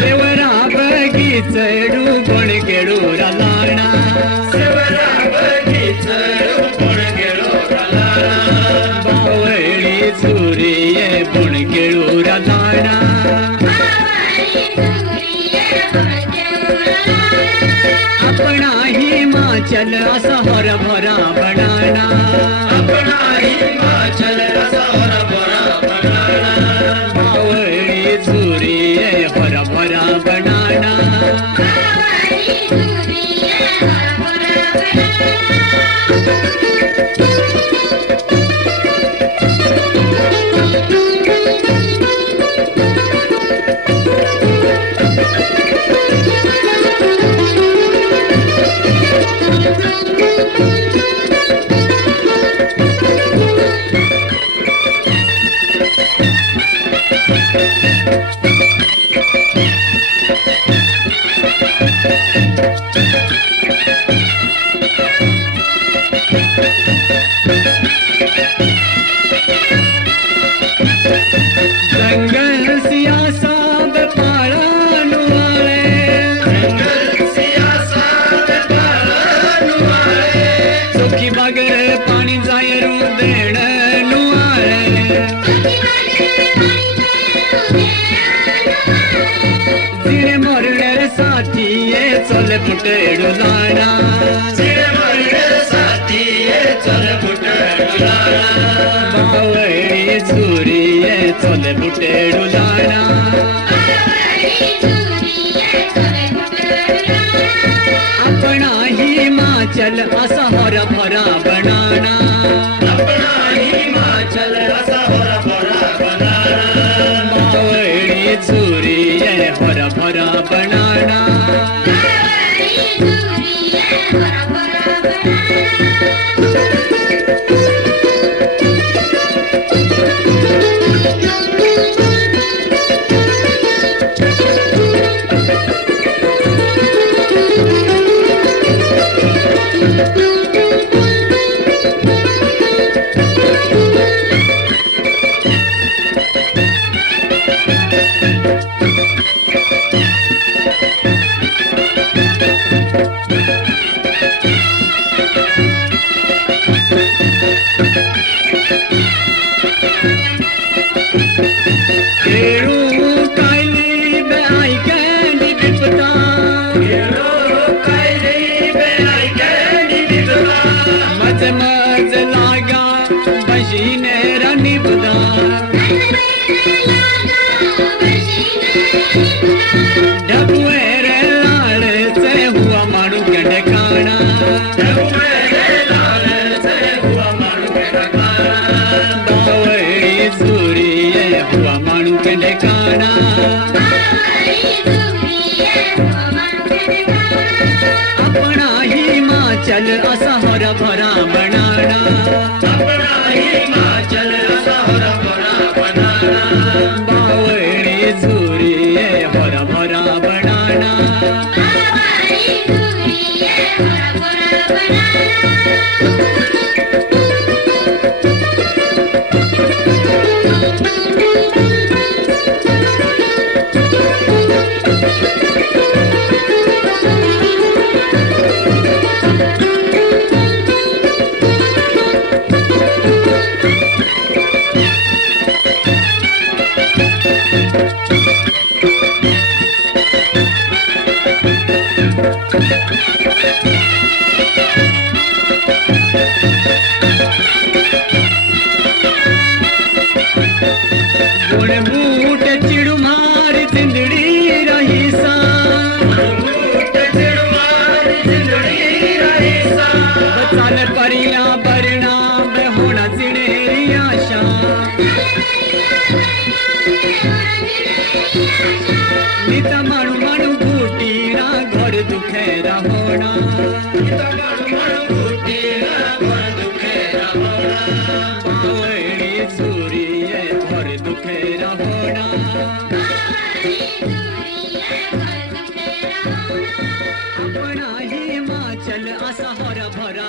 सेवरा बगीचडू गुण केळू रलाणा सेवरा बगीचडू गुण केळू रलाणा बावळी सुरिये गुण केळू रलाणा अपना हिमाचल असा हरभरा बनाना अपना हिमाचल असा हरभरा बनाना बावळी सुरिये हरभरा बनाना जंगल सियासा पालन वाले जंगल सियासा पालन वाले सुखी बगैर पानी जाए रू देण नुआले जिने मरणे साथी ये चल फुटेडू लाणा जिने मरणे साथी ये चल फुटेडू लाणा बावळी सुरिये चल फुटेडू लाणा अपना हिमाचल असा हरभरा बनाना अपना हिमाचल असा हरभरा बनाना बावळी सुरिये हरभरा बनाना मज लागा बशीने रानी बुदा डबुएरे लाल से हुआ मारू के ठिकाना डबुएरे लाल से हुआ मारू के ठिकाना बावळी सुरिये हुआ मारू के ठिकाना अपना हिमाचल असा हरभरा बनाना अपना हिमाचल असा हरभरा बनाना बावळी सुरिये हरभरा बनाना गुण बूट चिड़ू मारी जिंदड़ी रही सा बूट चिड़ू मारी जिंदड़ी रही सा बचाल परिया बरना में होना चिड़ेरी आशा नित मणु मणु बूटी ना घर दुखेरा होना नित मणु मणु बूटी ना घर दुखेरा होना बावळी सुरिये घर दुखेरा होना अपना हिमाचल असा हरा भरा